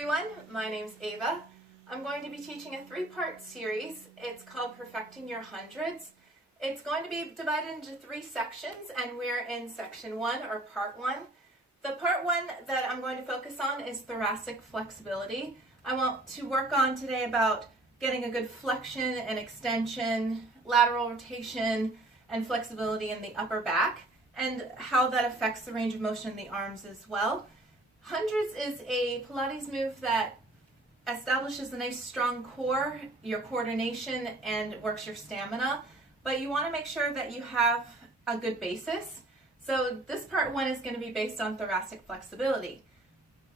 everyone, my name's Ava. I'm going to be teaching a three-part series. It's called Perfecting Your Hundreds. It's going to be divided into three sections, and we're in section 1 or part 1. The part 1 that I'm going to focus on is thoracic flexibility. I want to work on today about getting a good flexion and extension, lateral rotation, and flexibility in the upper back, and how that affects the range of motion in the arms as well. Hundreds is a Pilates move that establishes a nice strong core, your coordination, and works your stamina, but you want to make sure that you have a good basis. So this part 1 is going to be based on thoracic flexibility.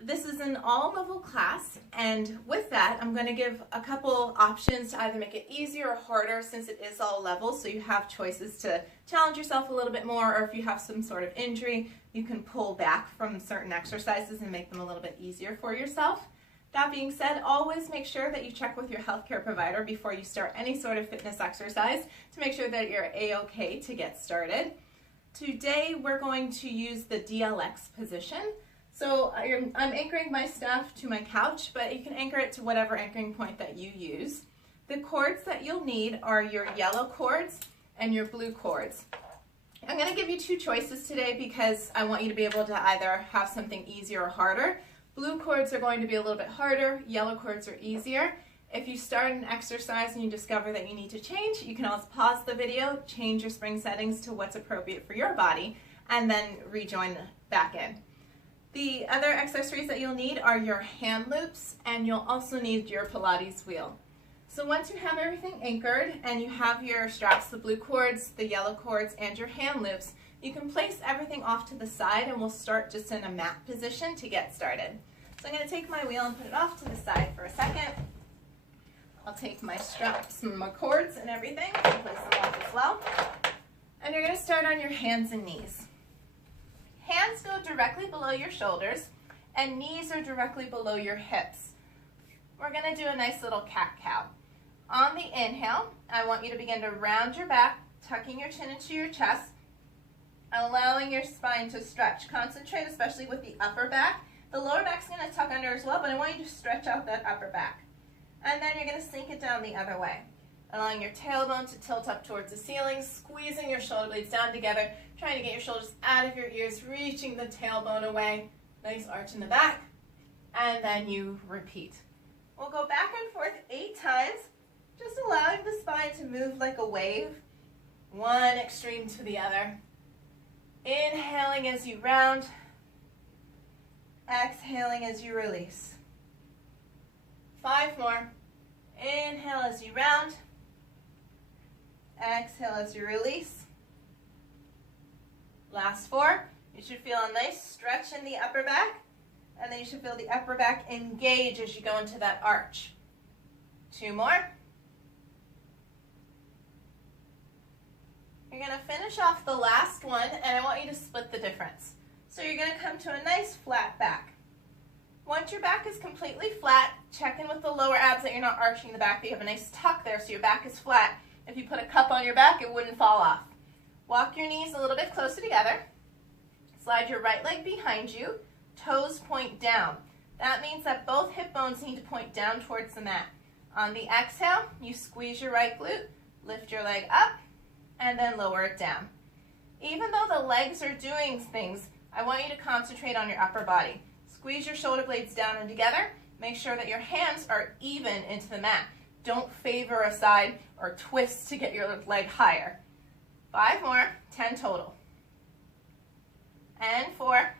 This is an all-level class, and with that I'm going to give a couple options to either make it easier or harder, since it is all levels, so you have choices to challenge yourself a little bit more, or if you have some sort of injury, you can pull back from certain exercises and make them a little bit easier for yourself. That being said, always make sure that you check with your healthcare provider before you start any sort of fitness exercise to make sure that you're A-OK to get started. Today we're going to use the DLX position. So I'm anchoring my staff to my couch, but you can anchor it to whatever anchoring point that you use. The cords that you'll need are your yellow cords and your blue cords. I'm going to give you two choices today because I want you to be able to either have something easier or harder. Blue cords are going to be a little bit harder, yellow cords are easier. If you start an exercise and you discover that you need to change, you can always pause the video, change your spring settings to what's appropriate for your body, and then rejoin back in. The other accessories that you'll need are your hand loops, and you'll also need your Pilates wheel. So once you have everything anchored and you have your straps, the blue cords, the yellow cords, and your hand loops, you can place everything off to the side, and we'll start just in a mat position to get started. So I'm going to take my wheel and put it off to the side for a second. I'll take my straps and my cords and everything and place them off as well. And you're going to start on your hands and knees. Hands go directly below your shoulders, and knees are directly below your hips. We're going to do a nice little cat-cow. On the inhale, I want you to begin to round your back, tucking your chin into your chest, allowing your spine to stretch. Concentrate especially with the upper back. The lower back's going to tuck under as well, but I want you to stretch out that upper back. And then you're going to sink it down the other way, allowing your tailbone to tilt up towards the ceiling, squeezing your shoulder blades down together, trying to get your shoulders out of your ears, reaching the tailbone away. Nice arch in the back. And then you repeat. We'll go back and forth 8 times, just allowing the spine to move like a wave, one extreme to the other. Inhaling as you round, exhaling as you release. 5 more. Inhale as you round, exhale as you release. Last 4. You should feel a nice stretch in the upper back, and then you should feel the upper back engage as you go into that arch. 2 more. You're going to finish off the last one, and I want you to split the difference. So you're going to come to a nice flat back. Once your back is completely flat, check in with the lower abs that you're not arching the back, that you have a nice tuck there so your back is flat. If you put a cup on your back, it wouldn't fall off. Walk your knees a little bit closer together. Slide your right leg behind you. Toes point down. That means that both hip bones need to point down towards the mat. On the exhale, you squeeze your right glute, lift your leg up, and then lower it down. Even though the legs are doing things, I want you to concentrate on your upper body. Squeeze your shoulder blades down and together. Make sure that your hands are even into the mat. Don't favor a side or twist to get your leg higher. 5 more, 10 total. And 4,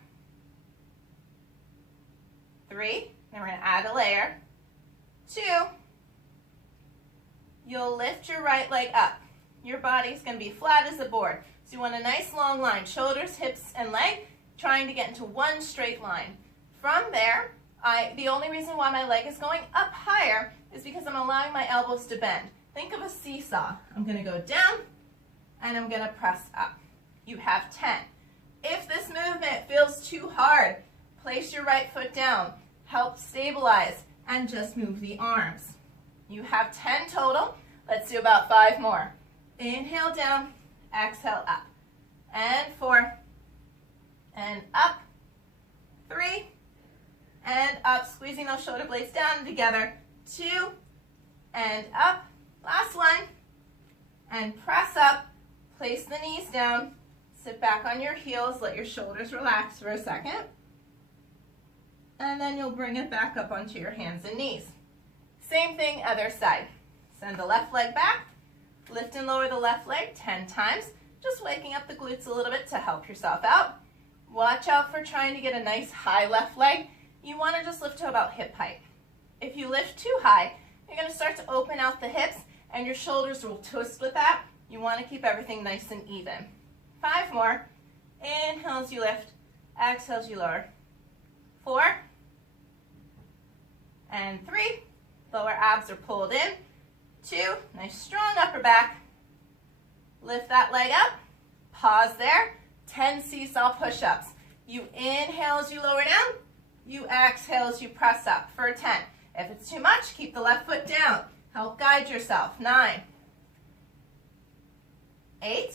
3, then we're going to add a layer. 2, you'll lift your right leg up. Your body's going to be flat as a board. So you want a nice long line, shoulders, hips, and leg, trying to get into one straight line. From there, the only reason why my leg is going up higher is because I'm allowing my elbows to bend. Think of a seesaw. I'm going to go down, and I'm going to press up. You have 10. If this movement feels too hard, place your right foot down, help stabilize, and just move the arms. You have 10 total. Let's do about 5 more. Inhale down, exhale up, and 4, and up, 3, and up, squeezing those shoulder blades down and together. 2 and up. Last one. And press up. Place the knees down. Sit back on your heels. Let your shoulders relax for a second. And then you'll bring it back up onto your hands and knees. Same thing, other side. Send the left leg back. Lift and lower the left leg 10 times. Just waking up the glutes a little bit to help yourself out. Watch out for trying to get a nice high left leg. You want to just lift to about hip height. If you lift too high, you're going to start to open out the hips and your shoulders will twist with that. You want to keep everything nice and even. 5 more. Inhale as you lift. Exhale as you lower. 4 and 3. Lower abs are pulled in. 2. Nice strong upper back. Lift that leg up. Pause there. 10 seesaw push-ups. You inhale as you lower down. You exhale as you press up for 10. If it's too much, keep the left foot down. Help guide yourself. 9, 8,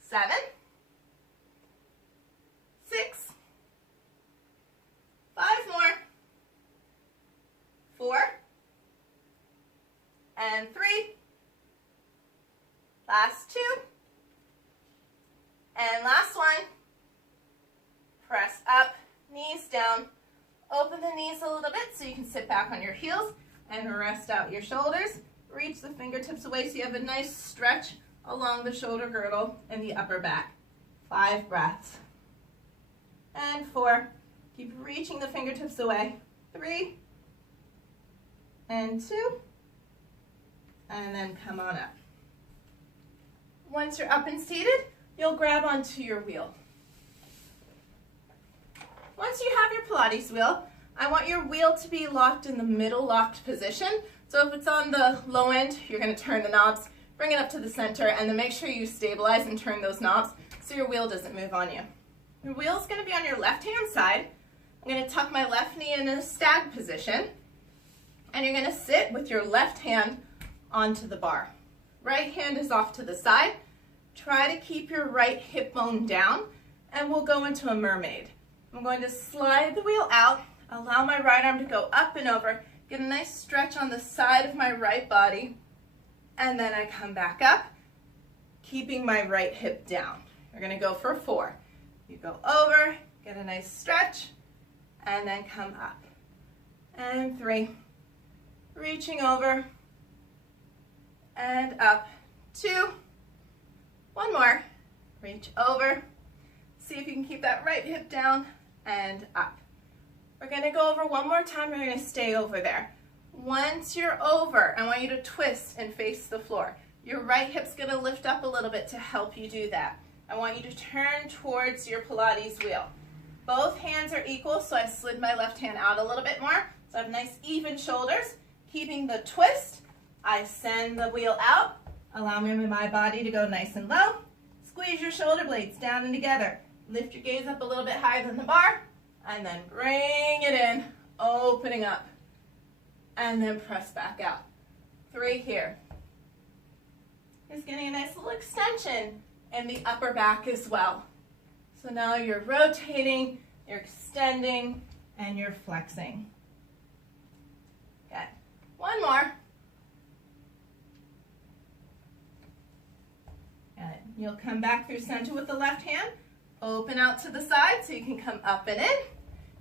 7, 6, 5 more, 4, and 3, last 2, and last one. Press up, knees down, open the knees a little bit so you can sit back on your heels and rest out your shoulders. Reach the fingertips away so you have a nice stretch along the shoulder girdle and the upper back. 5 breaths. And 4. Keep reaching the fingertips away. 3 and 2. And then come on up. Once you're up and seated, you'll grab onto your wheel. Once you have your Pilates wheel, I want your wheel to be locked in the middle locked position. So if it's on the low end, you're going to turn the knobs, bring it up to the center, and then make sure you stabilize and turn those knobs so your wheel doesn't move on you. Your wheel is going to be on your left-hand side. I'm going to tuck my left knee in a stag position, and you're going to sit with your left hand onto the bar. Right hand is off to the side. Try to keep your right hip bone down, and we'll go into a mermaid. I'm going to slide the wheel out, allow my right arm to go up and over, get a nice stretch on the side of my right body, and then I come back up, keeping my right hip down. We're going to go for 4. You go over, get a nice stretch, and then come up. And 3. Reaching over, and up. 2. 1 more. Reach over. See if you can keep that right hip down, and up. We're going to go over one more time. We're going to stay over there. Once you're over, I want you to twist and face the floor. Your right hip's going to lift up a little bit to help you do that. I want you to turn towards your Pilates wheel. Both hands are equal, so I slid my left hand out a little bit more. So I have nice even shoulders. Keeping the twist, I send the wheel out, allowing my body to go nice and low. Squeeze your shoulder blades down and together. Lift your gaze up a little bit higher than the bar, and then bring it in, opening up, and then press back out. 3 here. Just getting a nice little extension in the upper back as well. So now you're rotating, you're extending, and you're flexing. Good. 1 more. Good. You'll come back through center with the left hand. Open out to the side so you can come up and in,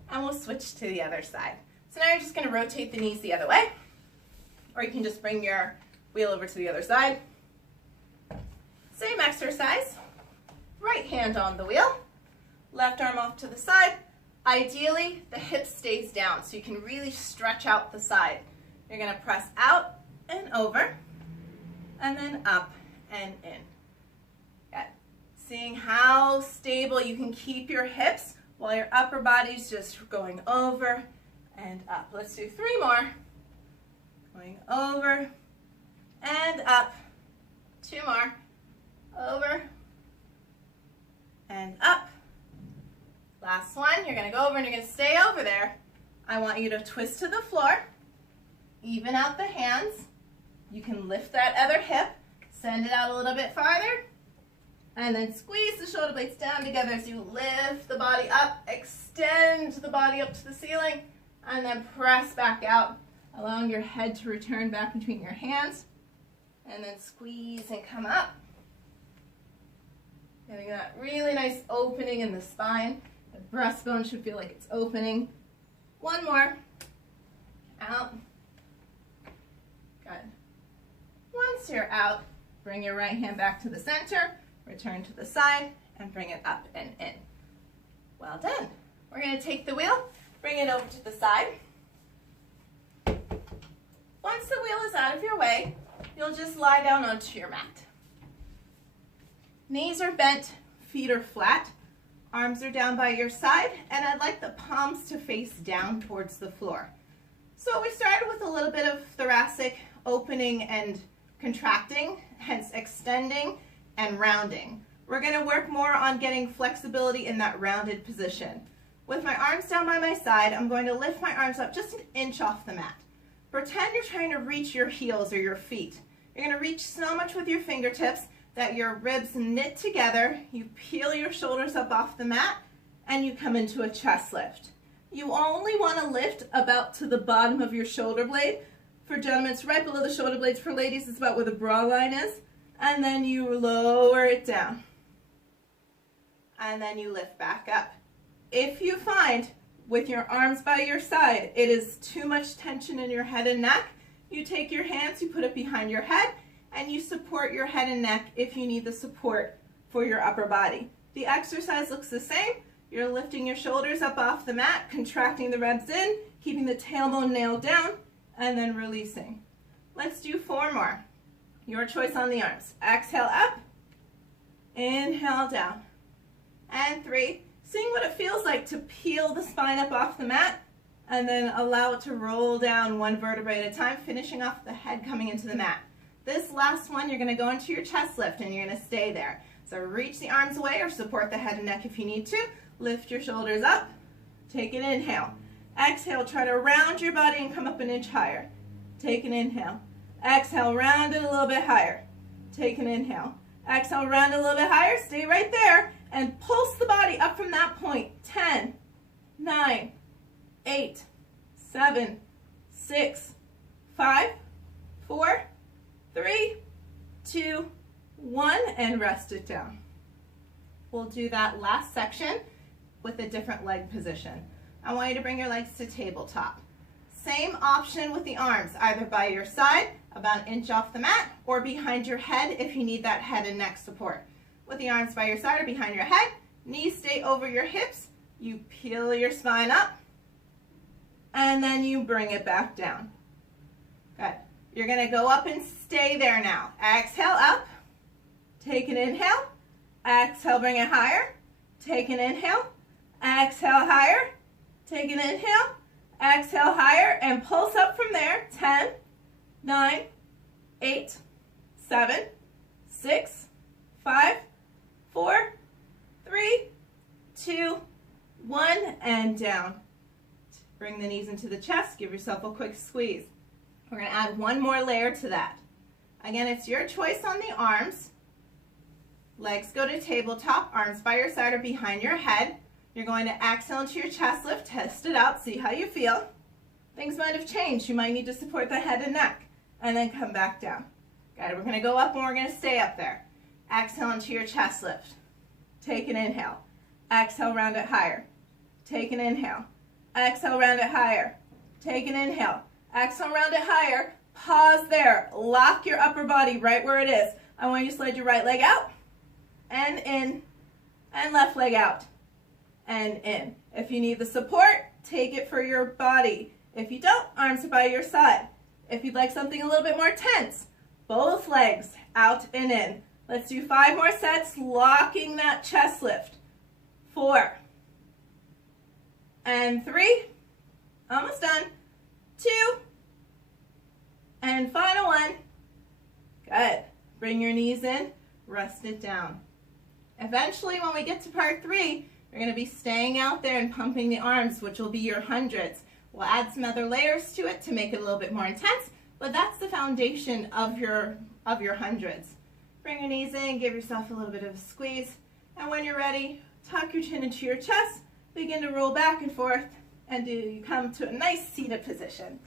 and we'll switch to the other side. So now you're just going to rotate the knees the other way, or you can just bring your wheel over to the other side. Same exercise. Right hand on the wheel, left arm off to the side. Ideally, the hip stays down so you can really stretch out the side. You're going to press out and over, and then up and in. Good. Seeing how stable you can keep your hips while your upper body's just going over and up. Let's do 3 more. Going over and up. 2 more. Over and up. Last one. You're going to go over and you're going to stay over there. I want you to twist to the floor. Even out the hands. You can lift that other hip. Send it out a little bit farther. And then squeeze the shoulder blades down together as you lift the body up, extend the body up to the ceiling, and then press back out, allowing your head to return back between your hands. And then squeeze and come up. Getting that really nice opening in the spine. The breastbone should feel like it's opening. One more. Out. Good. Once you're out, bring your right hand back to the center, return to the side, and bring it up and in. Well done. We're going to take the wheel, bring it over to the side. Once the wheel is out of your way, you'll just lie down onto your mat. Knees are bent, feet are flat, arms are down by your side, and I'd like the palms to face down towards the floor. So we started with a little bit of thoracic opening and contracting, hence extending and rounding. We're going to work more on getting flexibility in that rounded position. With my arms down by my side, I'm going to lift my arms up just an inch off the mat. Pretend you're trying to reach your heels or your feet. You're going to reach so much with your fingertips that your ribs knit together, you peel your shoulders up off the mat, and you come into a chest lift. You only want to lift about to the bottom of your shoulder blade. For gentlemen, it's right below the shoulder blades. For ladies, it's about where the bra line is. And then you lower it down. And then you lift back up. If you find with your arms by your side, it is too much tension in your head and neck, you take your hands, you put it behind your head, and you support your head and neck if you need the support for your upper body. The exercise looks the same. You're lifting your shoulders up off the mat, contracting the ribs in, keeping the tailbone nailed down, and then releasing. Let's do 4 more. Your choice on the arms. Exhale up, inhale down, and 3. Seeing what it feels like to peel the spine up off the mat, and then allow it to roll down 1 vertebrae at a time, finishing off the head coming into the mat. This last one, you're going to go into your chest lift, and you're going to stay there. So reach the arms away or support the head and neck if you need to. Lift your shoulders up. Take an inhale. Exhale, try to round your body and come up an inch higher. Take an inhale. Exhale, round it a little bit higher. Take an inhale. Exhale, round it a little bit higher. Stay right there and pulse the body up from that point. 10, 9, 8, 7, 6, 5, 4, 3, 2, 1, and rest it down. We'll do that last section with a different leg position. I want you to bring your legs to tabletop. Same option with the arms, either by your side, about an inch off the mat, or behind your head if you need that head and neck support. With the arms by your side or behind your head, knees stay over your hips, you peel your spine up, and then you bring it back down. Good. You're going to go up and stay there now. Exhale up, take an inhale, exhale, bring it higher, take an inhale, exhale higher, take an inhale, exhale higher, and pulse up from there. 10, 9, 8, 7, 6, 5, 4, 3, 2, 1, and down. Bring the knees into the chest, give yourself a quick squeeze. We're going to add 1 more layer to that. Again, it's your choice on the arms. Legs go to tabletop, arms by your side or behind your head. You're going to exhale into your chest lift, test it out, see how you feel. Things might have changed. You might need to support the head and neck, and then come back down. Good. We're going to go up and we're going to stay up there. Exhale into your chest lift. Take an inhale. Exhale, round it higher. Take an inhale. Exhale, round it higher. Take an inhale. Exhale, round it higher. Pause there. Lock your upper body right where it is. I want you to slide your right leg out and in, and left leg out and in. If you need the support, take it for your body. If you don't, arms are by your side. If you'd like something a little bit more tense, both legs out and in. Let's do 5 more sets, locking that chest lift. 4 and 3, almost done. 2 and final 1. Good. Bring your knees in, rest it down. Eventually, when we get to part 3, you're going to be staying out there and pumping the arms, which will be your hundreds. We'll add some other layers to it to make it a little bit more intense, but that's the foundation of your hundreds. Bring your knees in, give yourself a little bit of a squeeze. And when you're ready, tuck your chin into your chest, begin to roll back and forth, and you come to a nice seated position.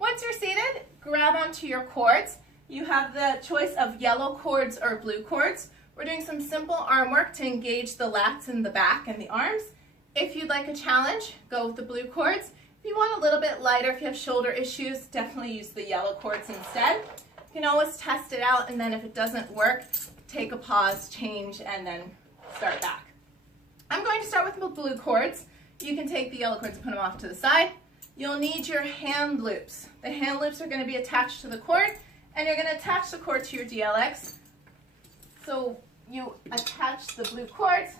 Once you're seated, grab onto your cords. You have the choice of yellow cords or blue cords. We're doing some simple arm work to engage the lats in the back and the arms. If you'd like a challenge, go with the blue cords. If you want a little bit lighter, if you have shoulder issues, definitely use the yellow cords instead. You can always test it out, and then if it doesn't work, take a pause, change, and then start back. I'm going to start with the blue cords. You can take the yellow cords and put them off to the side. You'll need your hand loops. The hand loops are going to be attached to the cord, and you're going to attach the cord to your DLX. So you attach the blue cords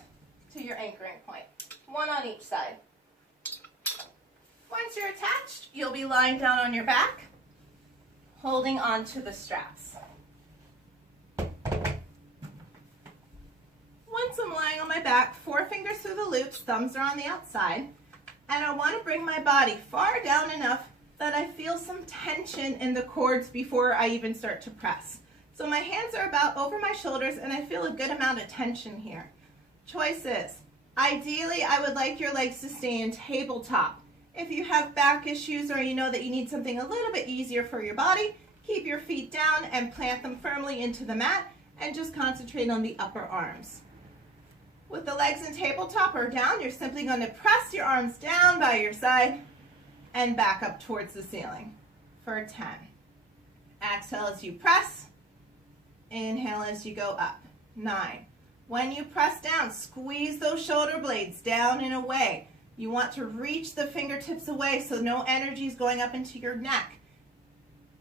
to your anchoring point, one on each side. Once you're attached, you'll be lying down on your back, holding onto the straps. Once I'm lying on my back, 4 fingers through the loops, thumbs are on the outside, and I want to bring my body far down enough that I feel some tension in the cords before I even start to press. So my hands are about over my shoulders, and I feel a good amount of tension here. Choices. Ideally, I would like your legs to stay in tabletop. If you have back issues or you know that you need something a little bit easier for your body, keep your feet down and plant them firmly into the mat and just concentrate on the upper arms. With the legs in tabletop or down, you're simply going to press your arms down by your side and back up towards the ceiling for 10. Exhale as you press. Inhale as you go up. 9. When you press down, squeeze those shoulder blades down and away. You want to reach the fingertips away so no energy is going up into your neck.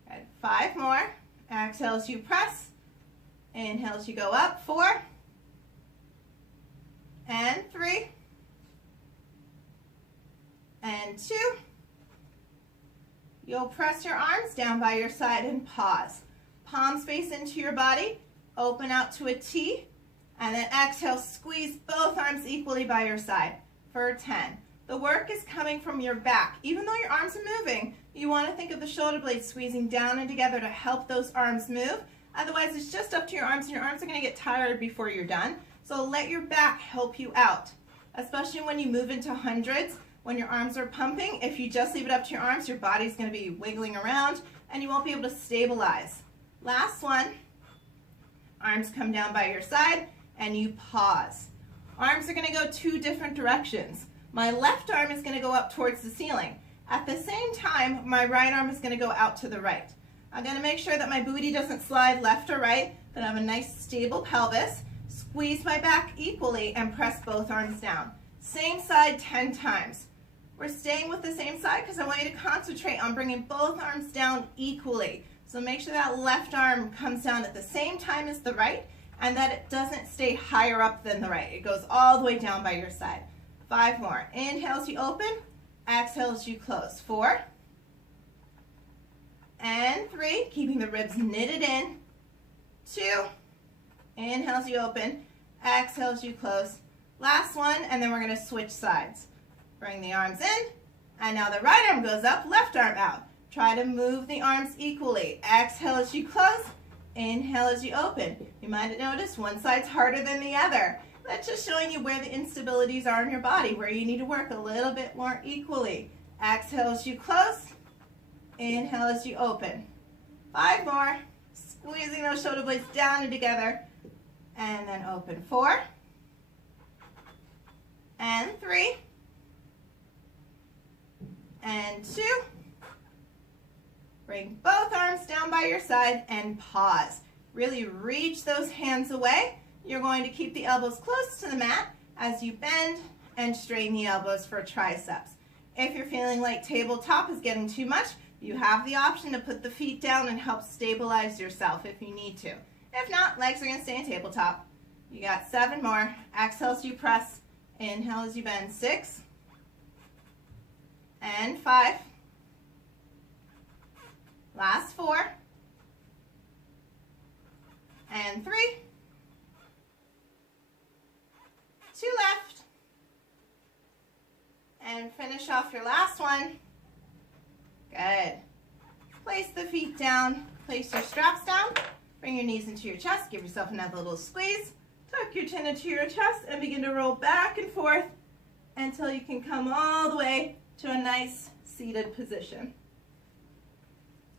Good. 5 more. Exhale as you press. Inhale as you go up. 4. And 3. And 2. You'll press your arms down by your side and pause. Palms face into your body. Open out to a T. And then exhale, squeeze both arms equally by your side for 10. The work is coming from your back. Even though your arms are moving, you want to think of the shoulder blades squeezing down and together to help those arms move. Otherwise, it's just up to your arms, and your arms are going to get tired before you're done. So let your back help you out, especially when you move into hundreds. When your arms are pumping, if you just leave it up to your arms, your body's going to be wiggling around, and you won't be able to stabilize. Last one. Arms come down by your side, and you pause. Arms are going to go 2 different directions. My left arm is going to go up towards the ceiling. At the same time, my right arm is going to go out to the right. I'm going to make sure that my booty doesn't slide left or right, that I have a nice stable pelvis. Squeeze my back equally and press both arms down. Same side 10 times. We're staying with the same side because I want you to concentrate on bringing both arms down equally. So make sure that left arm comes down at the same time as the right, and that it doesn't stay higher up than the right. It goes all the way down by your side. 5 more. Inhale as you open. Exhale as you close. 4. And 3. Keeping the ribs knitted in. 2. Inhale as you open. Exhale as you close. Last one, and then we're going to switch sides. Bring the arms in, and now the right arm goes up, left arm out. Try to move the arms equally. Exhale as you close. Inhale as you open. You might have noticed one side's harder than the other. That's just showing you where the instabilities are in your body, where you need to work a little bit more equally. Exhale as you close. Inhale as you open. 5 more. Squeezing those shoulder blades down and together. And then open. 4. And 3. And 2. Bring both arms down by your side and pause. Really reach those hands away. You're going to keep the elbows close to the mat as you bend and straighten the elbows for triceps. If you're feeling like tabletop is getting too much, you have the option to put the feet down and help stabilize yourself if you need to. If not, legs are going to stay in tabletop. You got 7 more. Exhale as you press. Inhale as you bend. 6. And 5. Last 4. And 3. 2 left. And finish off your last one. Good. Place the feet down. Place your straps down. Bring your knees into your chest, give yourself another little squeeze. Tuck your chin into your chest and begin to roll back and forth until you can come all the way to a nice seated position.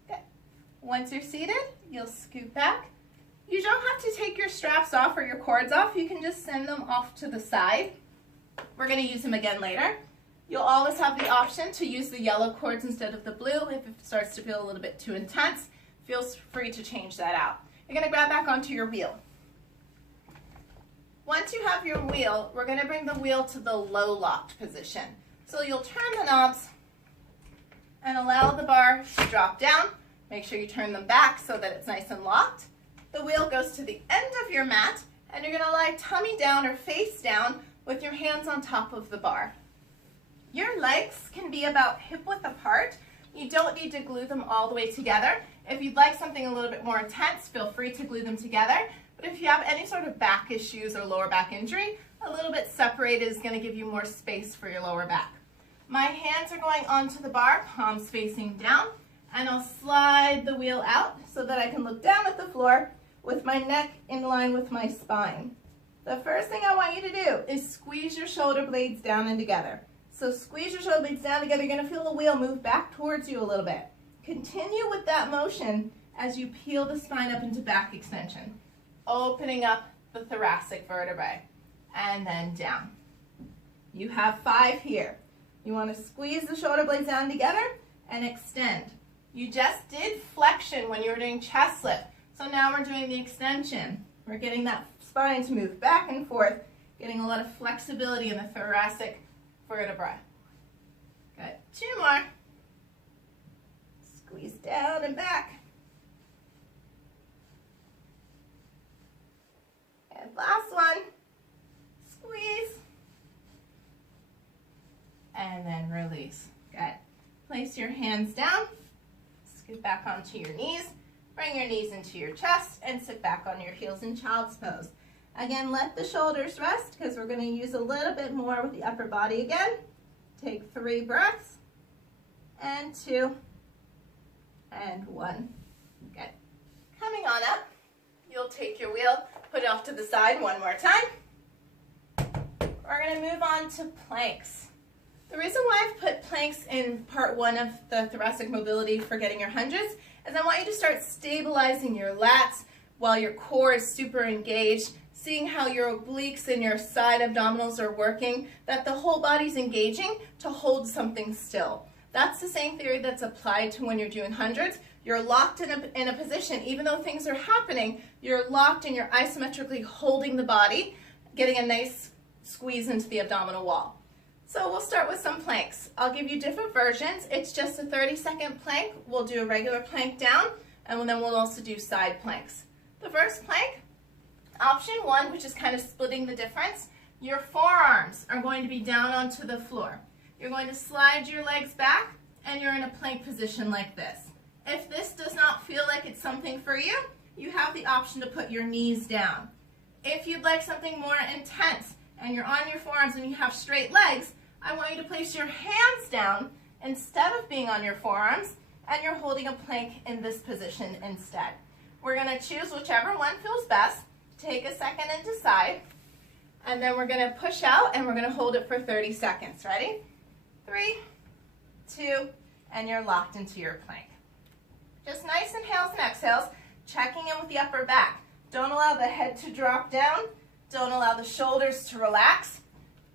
Good. Once you're seated, you'll scoot back. You don't have to take your straps off or your cords off. You can just send them off to the side. We're going to use them again later. You'll always have the option to use the yellow cords instead of the blue. If it starts to feel a little bit too intense, feel free to change that out. You're going to grab back onto your wheel. Once you have your wheel, we're going to bring the wheel to the low locked position. So you'll turn the knobs and allow the bar to drop down. Make sure you turn them back so that it's nice and locked. The wheel goes to the end of your mat, and you're going to lie tummy down or face down with your hands on top of the bar. Your legs can be about hip width apart. You don't need to glue them all the way together. If you'd like something a little bit more intense, feel free to glue them together. But if you have any sort of back issues or lower back injury, a little bit separated is going to give you more space for your lower back. My hands are going onto the bar, palms facing down, and I'll slide the wheel out so that I can look down at the floor with my neck in line with my spine. The first thing I want you to do is squeeze your shoulder blades down and together. So squeeze your shoulder blades down together. You're going to feel the wheel move back towards you a little bit. Continue with that motion as you peel the spine up into back extension, opening up the thoracic vertebrae, and then down. You have 5 here. You want to squeeze the shoulder blades down together and extend. You just did flexion when you were doing chest lift. So now we're doing the extension. We're getting that spine to move back and forth, getting a lot of flexibility in the thoracic vertebrae. Good. 2 more. Squeeze down and back. And last one. Squeeze. And then release. Good. Place your hands down. Scoot back onto your knees. Bring your knees into your chest and sit back on your heels in child's pose. Again, let the shoulders rest because we're going to use a little bit more with the upper body again. Take 3 breaths, and 2, and 1. Good. Coming on up, you'll take your wheel, put it off to the side one more time. We're going to move on to planks. The reason why I've put planks in part 1 of the thoracic mobility for getting your hundreds is I want you to start stabilizing your lats while your core is super engaged, seeing how your obliques and your side abdominals are working, that the whole body's engaging to hold something still. That's the same theory that's applied to when you're doing hundreds. You're locked in a position, even though things are happening, you're locked and you're isometrically holding the body, getting a nice squeeze into the abdominal wall. So we'll start with some planks. I'll give you different versions. It's just a 30-second plank. We'll do a regular plank down, and then we'll also do side planks. The first plank, option 1, which is kind of splitting the difference, your forearms are going to be down onto the floor. You're going to slide your legs back, and you're in a plank position like this. If this does not feel like it's something for you, you have the option to put your knees down. If you'd like something more intense, and you're on your forearms and you have straight legs, I want you to place your hands down instead of being on your forearms, and you're holding a plank in this position instead. We're going to choose whichever one feels best. Take a second and decide, and then we're going to push out and we're going to hold it for 30 seconds. Ready? 3, 2, and you're locked into your plank. Just nice inhales and exhales, checking in with the upper back. Don't allow the head to drop down. Don't allow the shoulders to relax.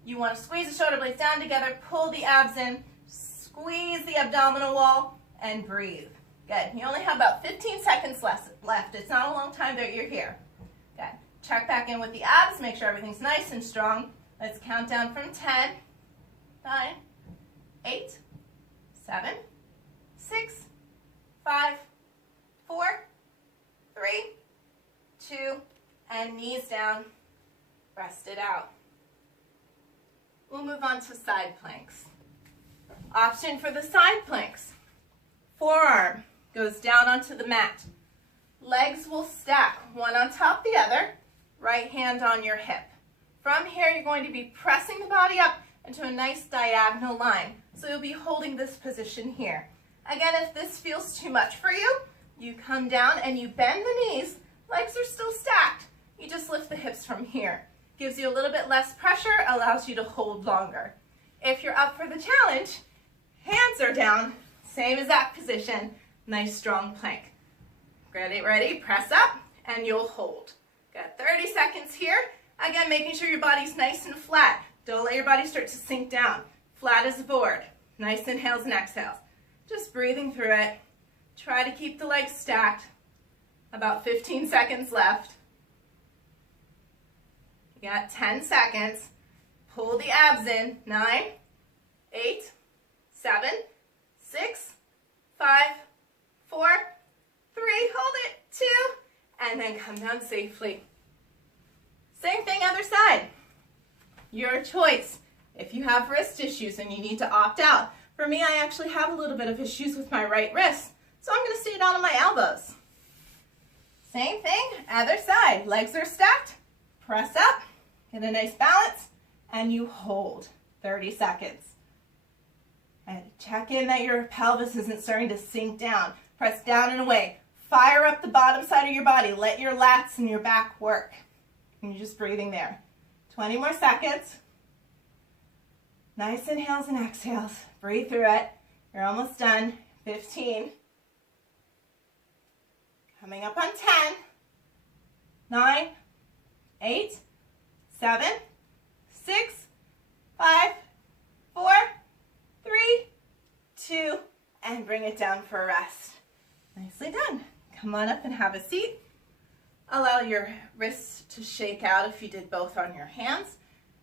You want to squeeze the shoulder blades down together, pull the abs in, squeeze the abdominal wall, and breathe. Good. You only have about 15 seconds left. It's not a long time that you're here. Good. Check back in with the abs. Make sure everything's nice and strong. Let's count down from 10, 9, 8, 7, 6, 5, 4, 3, 2, and knees down. Rest it out. We'll move on to side planks. Option for the side planks. Forearm goes down onto the mat. Legs will stack, one on top of the other, right hand on your hip. From here, you're going to be pressing the body up into a nice diagonal line. So you'll be holding this position here. Again, if this feels too much for you, you come down and you bend the knees Legs are still stacked. You just lift the hips from here. Gives you a little bit less pressure, allows you to hold longer. If you're up for the challenge, hands are down, same exact position, nice strong plank. Ready, press up, and you'll hold. Got 30 seconds here. Again, making sure your body's nice and flat. Don't let your body start to sink down. Flat as a board. Nice inhales and exhales. Just breathing through it. Try to keep the legs stacked. About 15 seconds left. You got 10 seconds. Pull the abs in. 9, 8, 7, 6, 5, 4, 3, hold it, 2, and then come down safely. Same thing, other side. Your choice. If you have wrist issues and you need to opt out. For me, I actually have a little bit of issues with my right wrist, so I'm going to stay down on my elbows. Same thing, other side. Legs are stacked. Press up, get a nice balance, and you hold 30 seconds. And check in that your pelvis isn't starting to sink down. Press down and away. Fire up the bottom side of your body. Let your lats and your back work. And you're just breathing there. 20 more seconds. Nice inhales and exhales. Breathe through it. You're almost done. 15. Coming up on 10. 9, 8, 7, 6, 5, 4, 3, 2, and bring it down for a rest. Nicely done. Come on up and have a seat. Allow your wrists to shake out if you did both on your hands.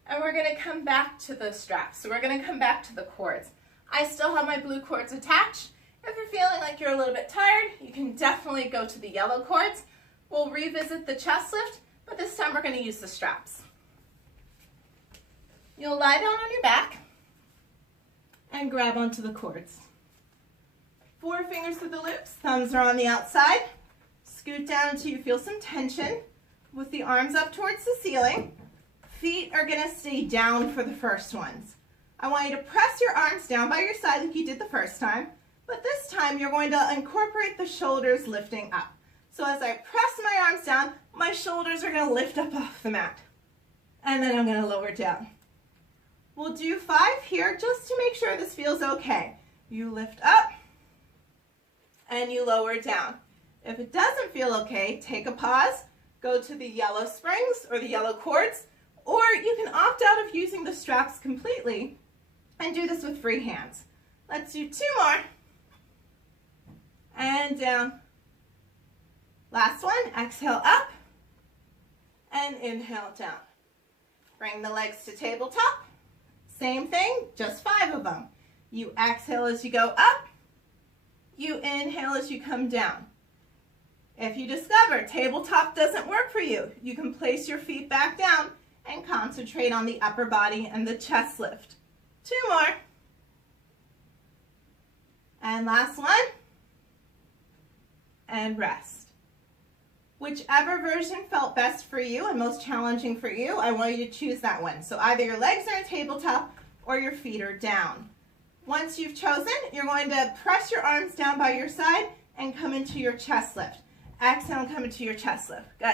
And we're going to come back to the straps. So we're going to come back to the cords. I still have my blue cords attached. If you're feeling like you're a little bit tired, you can definitely go to the yellow cords. We'll revisit the chest lift, but this time we're going to use the straps. You'll lie down on your back and grab onto the cords. 4 fingers to the loops, thumbs are on the outside. Scoot down until you feel some tension with the arms up towards the ceiling. Feet are going to stay down for the first ones. I want you to press your arms down by your side like you did the first time, but this time you're going to incorporate the shoulders lifting up. So as I press my arms down, my shoulders are going to lift up off the mat. And then I'm going to lower down. We'll do 5 here just to make sure this feels okay. You lift up and you lower down. If it doesn't feel okay, take a pause, go to the yellow springs or the yellow cords, or you can opt out of using the straps completely and do this with free hands. Let's do 2 more. And down. Last one, exhale up and inhale down. Bring the legs to tabletop. Same thing, just 5 of them. You exhale as you go up. You inhale as you come down. If you discover tabletop doesn't work for you, you can place your feet back down and concentrate on the upper body and the chest lift. 2 more. And last one. And rest. Whichever version felt best for you and most challenging for you, I want you to choose that one. So either your legs are on tabletop or your feet are down. Once you've chosen, you're going to press your arms down by your side and come into your chest lift. Exhale and come into your chest lift. Good.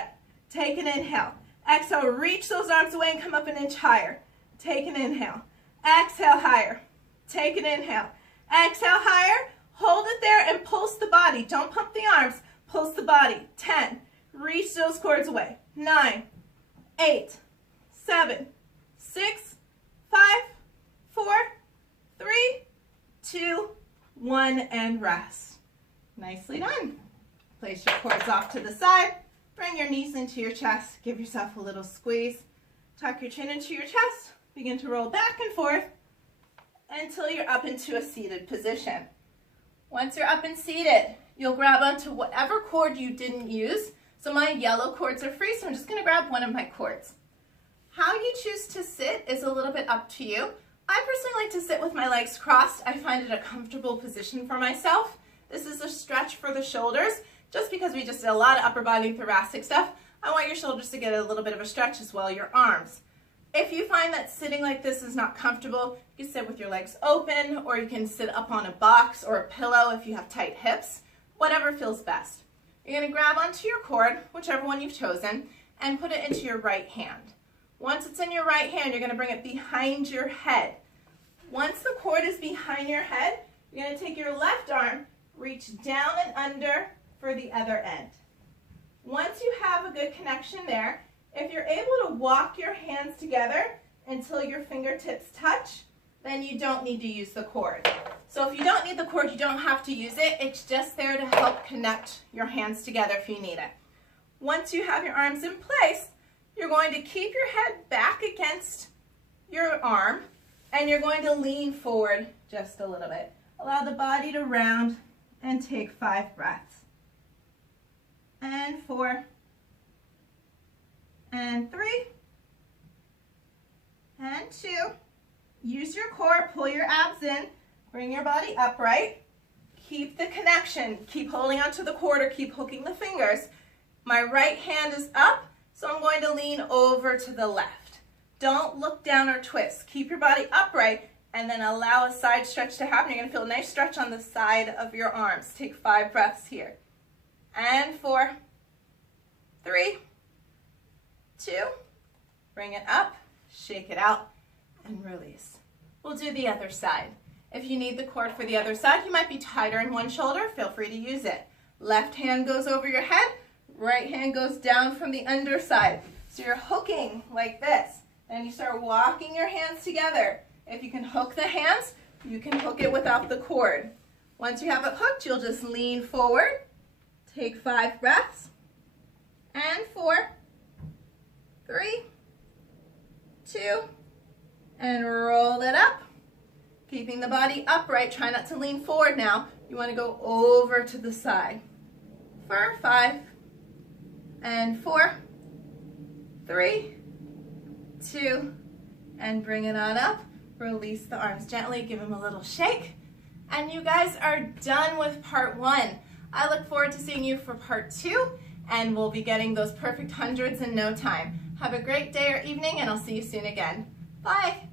Take an inhale. Exhale, reach those arms away and come up an inch higher. Take an inhale. Exhale higher. Take an inhale. Exhale higher. Hold it there and pulse the body. Don't pump the arms. Pulse the body. 10. Reach those cords away. 9, 8, 7, 6, 5, 4, 3, 2, 1, and rest. Nicely done. Place your cords off to the side. Bring your knees into your chest. Give yourself a little squeeze. Tuck your chin into your chest. Begin to roll back and forth until you're up into a seated position. Once you're up and seated, you'll grab onto whatever cord you didn't use. So my yellow cords are free, so I'm just going to grab one of my cords. How you choose to sit is a little bit up to you. I personally like to sit with my legs crossed. I find it a comfortable position for myself. This is a stretch for the shoulders. Just because we just did a lot of upper body thoracic stuff, I want your shoulders to get a little bit of a stretch as well, your arms. If you find that sitting like this is not comfortable, you can sit with your legs open, or you can sit up on a box or a pillow if you have tight hips, whatever feels best. You're going to grab onto your cord, whichever one you've chosen, and put it into your right hand. Once it's in your right hand, you're going to bring it behind your head. Once the cord is behind your head, you're going to take your left arm, reach down and under for the other end. Once you have a good connection there, if you're able to walk your hands together until your fingertips touch, then you don't need to use the cord. So if you don't need the cord, you don't have to use it. It's just there to help connect your hands together if you need it. Once you have your arms in place, you're going to keep your head back against your arm, and you're going to lean forward just a little bit. Allow the body to round and take 5 breaths. And 4, and 3, and 2. Use your core, pull your abs in, bring your body upright. Keep the connection. Keep holding onto the cord or keep hooking the fingers. My right hand is up, so I'm going to lean over to the left. Don't look down or twist. Keep your body upright and then allow a side stretch to happen. You're going to feel a nice stretch on the side of your arms. Take 5 breaths here. And 4, 3, 2, bring it up, shake it out, and release. We'll do the other side. If you need the cord for the other side, you might be tighter in one shoulder, feel free to use it. Left hand goes over your head, right hand goes down from the underside. So you're hooking like this. Then you start walking your hands together. If you can hook the hands, you can hook it without the cord. Once you have it hooked, you'll just lean forward, take 5 breaths, and 4, 3, 2, and roll it up. Keeping the body upright, try not to lean forward now. You want to go over to the side. For 5, and 4, 3, 2, and bring it on up. Release the arms gently, give them a little shake. And you guys are done with part 1. I look forward to seeing you for part 2, and we'll be getting those perfect hundreds in no time. Have a great day or evening, and I'll see you soon again. Bye.